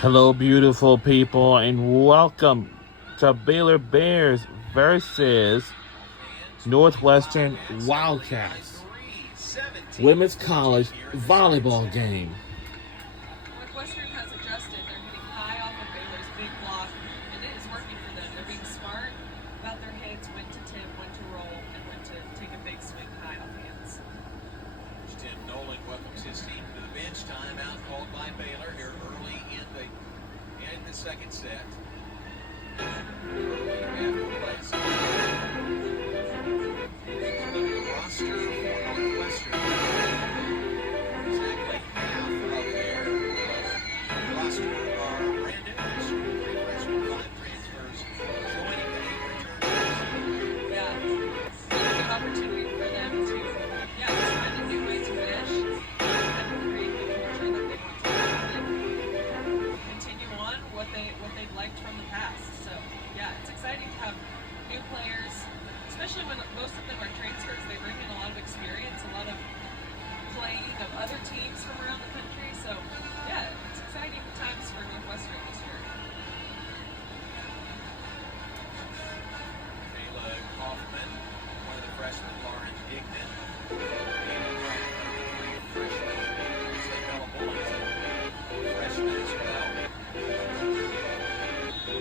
Hello, beautiful people, and welcome to Baylor Bears versus Northwestern Wildcats women's college volleyball game. Northwestern has adjusted. They're hitting high off of Baylor's big block, and it is working for them. They're being smart about their hits, when to tip, when to roll, and when to take a big swing high off hands. Tim Nolan welcomes his team to the bench. Timeout called by Baylor here early in the second set. Early after play. The roster for Northwestern. Exactly half of their roster are brand new. 3 freshmen, 5 transfers joining the 8 returners. Yeah, it's a good opportunity for them to, just find a new way to wish and create the culture that they want to have and continue on what they've liked from the past. So, yeah, it's exciting to have new players, especially when most of them are transfers. They bring in a lot of experience, a lot of playing of other teams from around the country. So, yeah, it's exciting times for Northwestern this year. Kayla Kaufman, one of the freshmen, Lauren Dignan, freshman as well. The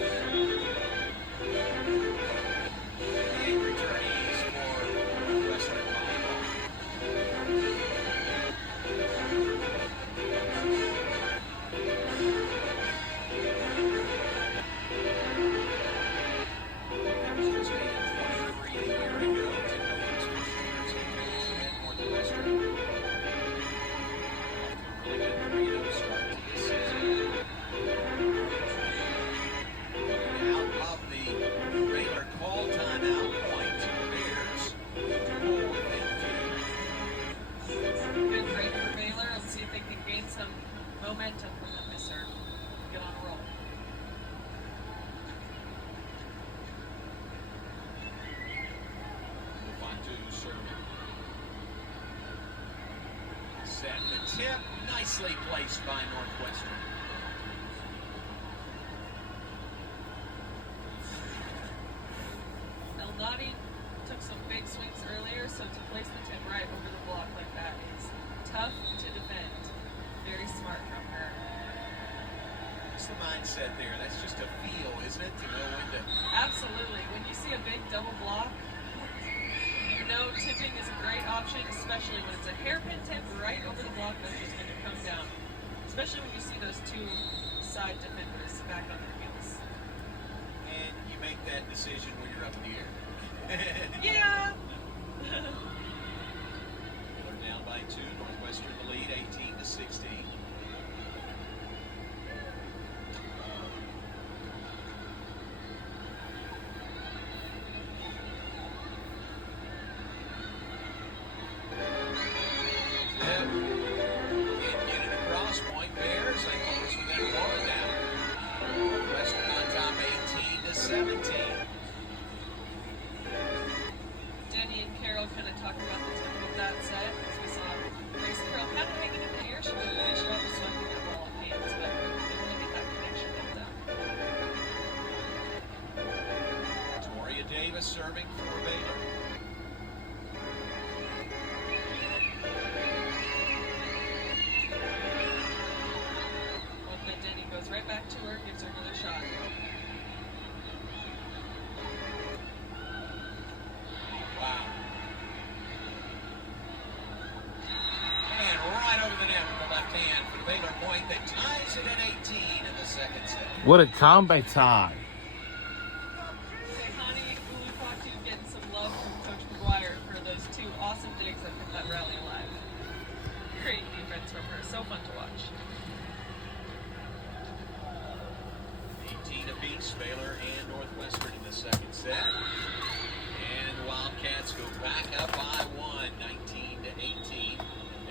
8 returnees for Western volleyball. That was just 8 and 23 a year ago. Tim Nolan's first year at Northwestern. Off to a really good 3-0 start to this season. Out of the Baylor call timeout point, Bears to pull within 2. Good break for Baylor. Let's see if they can gain some momentum from them this serve. Get on a roll. Move on to serving. Set the tip, nicely placed by Northwestern. Elnady took some big swings earlier, so to place the tip right over the block like that is tough to defend. Very smart from her. What's the mindset there? That's just a feel, isn't it? To know when to. Absolutely. When you see a big double block, you know tipping is a great option, especially when it's a hairpin tip right over the block that's just going to come down. Especially when you see those two side defenders back on their heels. And you make that decision when you're up in the air. Yeah. Baylor down by 2. Northwestern the lead, 18-16. Can't get it across. Point Bears. They close within 1 now. Northwestern on top, 18-17. Denny and Carol kind of talked about the tip of that set, as we saw Grace Carroll kind of hanging in the air. She did a nice job of swiping the ball on hands, but they want to get that connection built up. Toria Davis serving for Baylor. Well, then Denny goes right back to her, gives her another shot. Wow. And right over the net with the left hand for the Baylor point that ties it at 18 in the second set. What a comeback tie! Hani Ulupatu getting some love from Coach McGuire for those 2 awesome digs that kept that rally alive. Great defense from her. So fun to watch. 18 apiece, Baylor and Northwestern in the second set. And the Wildcats go back up by 1, 19-18.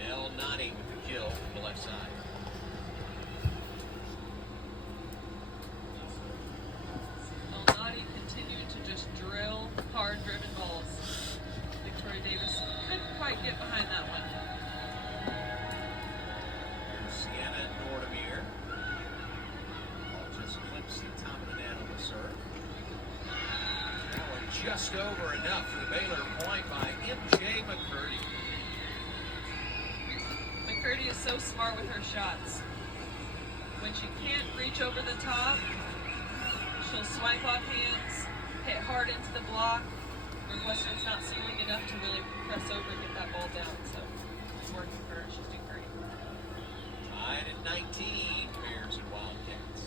Elnady with the kill from the left side. Elnady continued to just drill hard-driven balls. Victoria Davis couldn't quite get behind that one. Sienna Nordemir just over enough for the Baylor point by MJ McCurdy. McCurdy is so smart with her shots. When she can't reach over the top, she'll swipe off hands, hit hard into the block. Northwestern's not sealing enough to really press over and get that ball down, so it's working for her. She's doing great. Tied at 19, Bears and Wildcats.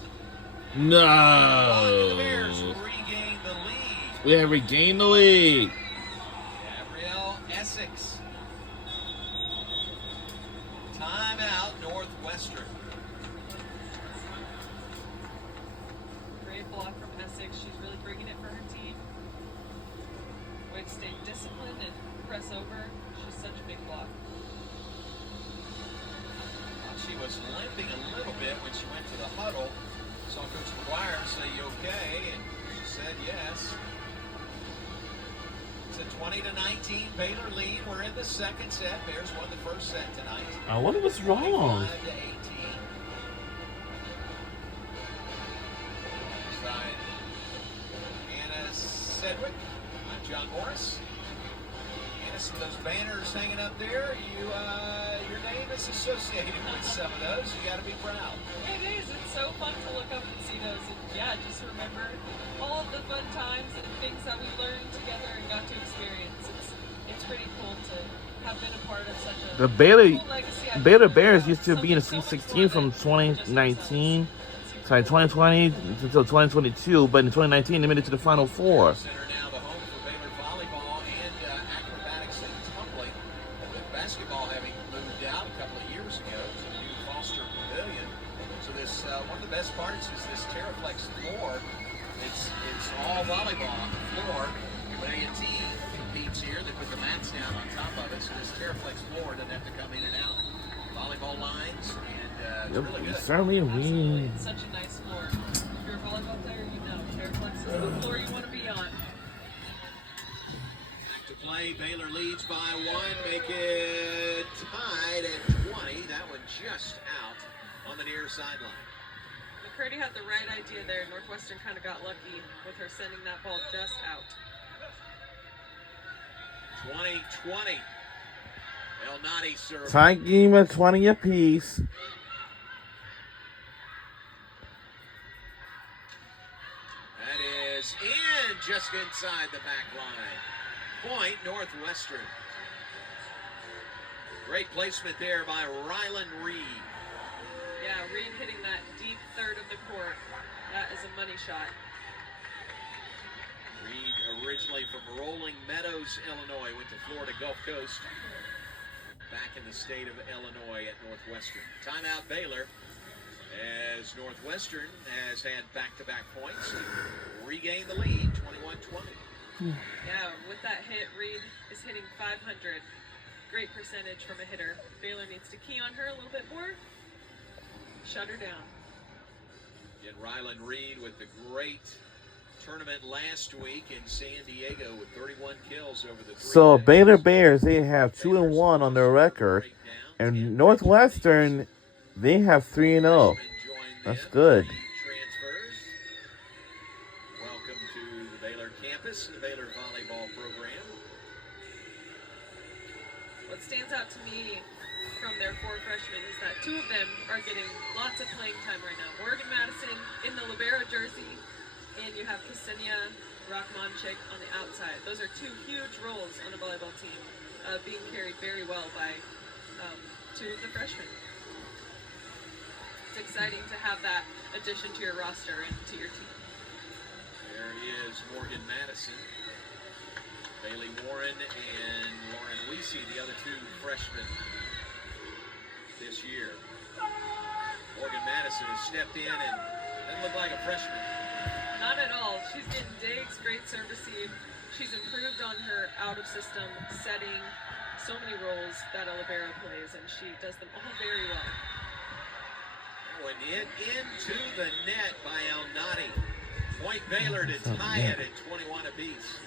No. The Bears regain the lead. We have regained the lead. Gabrielle Essex. Timeout, Northwestern. Great block from Essex. She's really bringing it for her team. Way to stay disciplined and press over. She's such a big block. She was limping a little bit when she went to the huddle. Saw Coach McGuire say, "You okay?" And she said yes. It's a 20-19 Baylor lead. We're in the second set. Bears won the first set tonight. I wonder what's wrong. 25-18. Side Anna Sedgwick. I'm John Morris. Anna, some of those banners hanging up there, your name is associated with some of those. You got to be proud. It is. It's so fun to look up and see those. And yeah, just remember all of the fun times and things that we learned together and got to experience. It's pretty cool to have been a part of such a The Baylor cool legacy. Baylor Bears used to be in the Sweet 16 from 2019, 2020 until 2022, but in 2019 they made it to the Final Four. Center now the home for Baylor volleyball and acrobatics and tumbling, with basketball having moved out a couple of years ago to the new Foster Pavilion. So this one of the best parts is this Terraflex floor. It's all volleyball on the floor. When A&T competes here, they put the mats down on top of it, so this Terraflex floor doesn't have to come in and out. Volleyball lines, and it's really good. Certainly Absolutely. It's such a nice floor. If you're a volleyball player, you know Fairflex is the floor you want to be on. Back to play. Baylor leads by one. Make it tied at 20. That one just out on the near sideline. McCurdy had the right idea there. Northwestern kind of got lucky with her sending that ball just out. 20-20. El Nadi serve. Tie game at 20 apiece. That is in just inside the back line. Point Northwestern. Great placement there by Rylan Reed. Yeah, Reed hitting that deep third of the court. That is a money shot. Reed, originally from Rolling Meadows, Illinois, went to Florida Gulf Coast. Back in the state of Illinois at Northwestern. Timeout Baylor, as Northwestern has had back-to-back points to regain the lead, 21-20. Yeah, with that hit, Reed is hitting 500. Great percentage from a hitter. Baylor needs to key on her a little bit more. Shut her down. And Rylan Reed with the great tournament last week in San Diego with 31 kills over the 3 So days. Baylor Bears, they have 2-1 on their record, and Northwestern, they have 3-0. That's good. Transfers. Welcome to the Baylor campus, the Baylor volleyball program. What stands out to me from their 4 freshmen is that 2 of them are getting lots of playing time right now. Morgan Madison in the libero jersey, and you have Ksenia Rachmanchik on the outside. Those are 2 huge roles on a volleyball team, being carried very well by 2 of the freshmen. It's exciting to have that addition to your roster and to your team. There is Morgan Madison, Bailey Warren, and Lauren Weesey, the other 2 freshmen this year. Morgan Madison has stepped in and doesn't look like a freshman. Not at all. She's getting digs, great service receive. She's improved on her out-of-system setting. So many roles that a libero plays, and she does them all very well. Went into the net by El Nadi. Point Baylor to tie it at 21 apiece.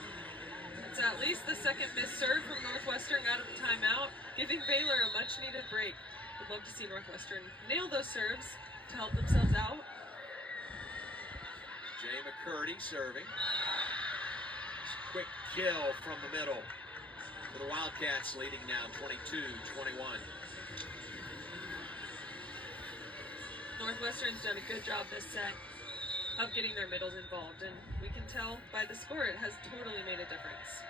It's at least the second missed serve from Northwestern out of the timeout, giving Baylor a much-needed break. Would love to see Northwestern nail those serves to help themselves out. Jay McCurdy serving. quick kill from the middle for the Wildcats, leading now 22-21. Northwestern's done a good job this set of getting their middles involved, and we can tell by the score it has totally made a difference.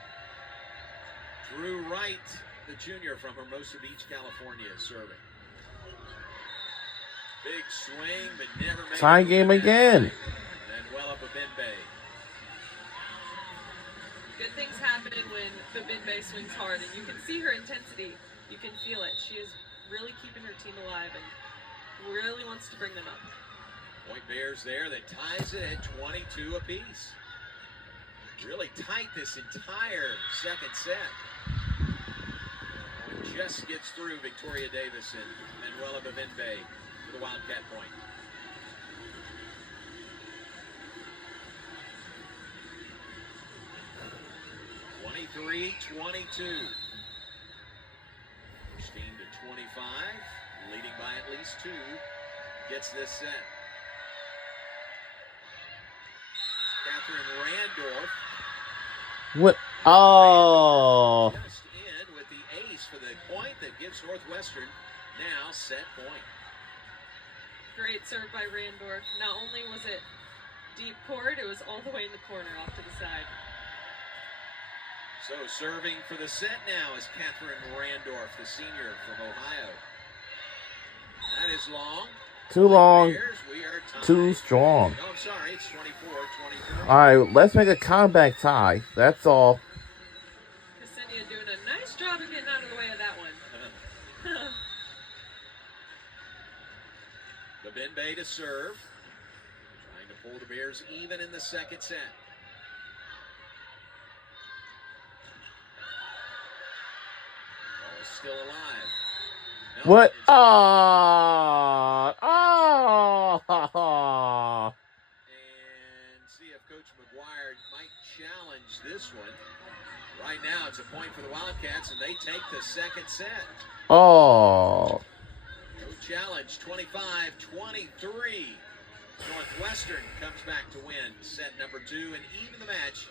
Drew Wright, the junior from Hermosa Beach, California, is serving. Big swing, but never made Tie it. game again. And well up a Babinbe. Good things happen when Babinbe swings hard, and you can see her intensity. You can feel it. She is really keeping her team alive and really wants to bring them up. Point Bears there that ties it at 22 apiece. Really tight this entire second set. Just gets through Victoria Davis and Manuela Babinbe for the Wildcat point. (23-22). 16 to 25, leading by at least 2, gets this set. Catherine Randorf. What? Oh. Just in with the ace for the point that gives Northwestern now set point. Great serve by Randorf. Not only was it deep court, it was all the way in the corner off to the side. So serving for the set now is Catherine Randorf, the senior from Ohio. That is long. Too long. Bears, we are tied. Too strong. No, I'm sorry. It's 24-23. All right, let's make a comeback tie. That's all. Ksenia doing a nice job of getting out of the way of that one. Babinbe to serve. Trying to pull the Bears even in the second set. Ball is still alive. No, What? it's- And see if Coach McGuire might challenge this one. Right now, it's a point for the Wildcats, and they take the second set. Oh. No challenge, 25-23. Northwestern comes back to win set number 2 and even the match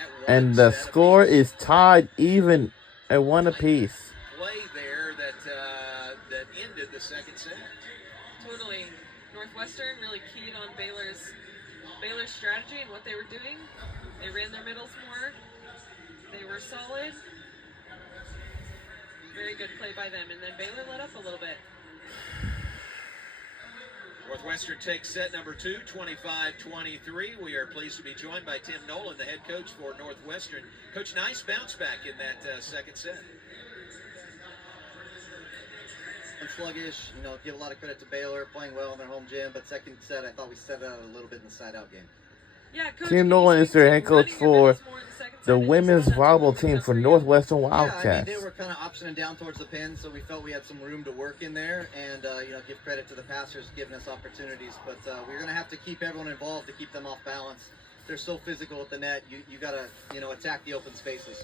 at 1 And the set score apiece. is tied even at 1 apiece. Play there that ended the second set. Totally. Northwestern really keyed on Baylor's strategy and what they were doing. They ran their middles more. They were solid. Very good play by them. And then Baylor let up a little bit. Northwestern takes set number 2, 25-23. We are pleased to be joined by Tim Nolan, the head coach for Northwestern. Coach, nice bounce back in that second set. Sluggish, give a lot of credit to Baylor, playing well in their home gym, but second set I thought we set out a little bit in the side-out game. Yeah, Coach, Tim Nolan is their head coach for the women's volleyball team for Northwestern Yeah, Wildcats. they were kind of optioning down towards the pin, so we felt we had some room to work in there, and give credit to the passers giving us opportunities. But we're going to have to keep everyone involved to keep them off balance. They're so physical at the net. You got to attack the open spaces.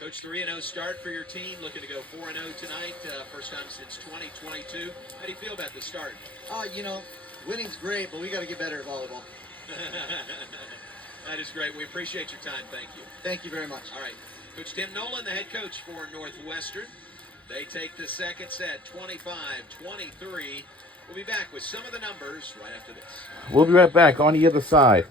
Coach, 3-0 start for your team, looking to go 4-0 tonight, first time since 2022. How do you feel about the start? Winning's great, but we got to get better at volleyball. That is great. We appreciate your time. Thank you. Thank you very much. All right. Coach Tim Nolan, the head coach for Northwestern. They take the second set, 25-23. We'll be back with some of the numbers right after this. We'll be right back on the other side.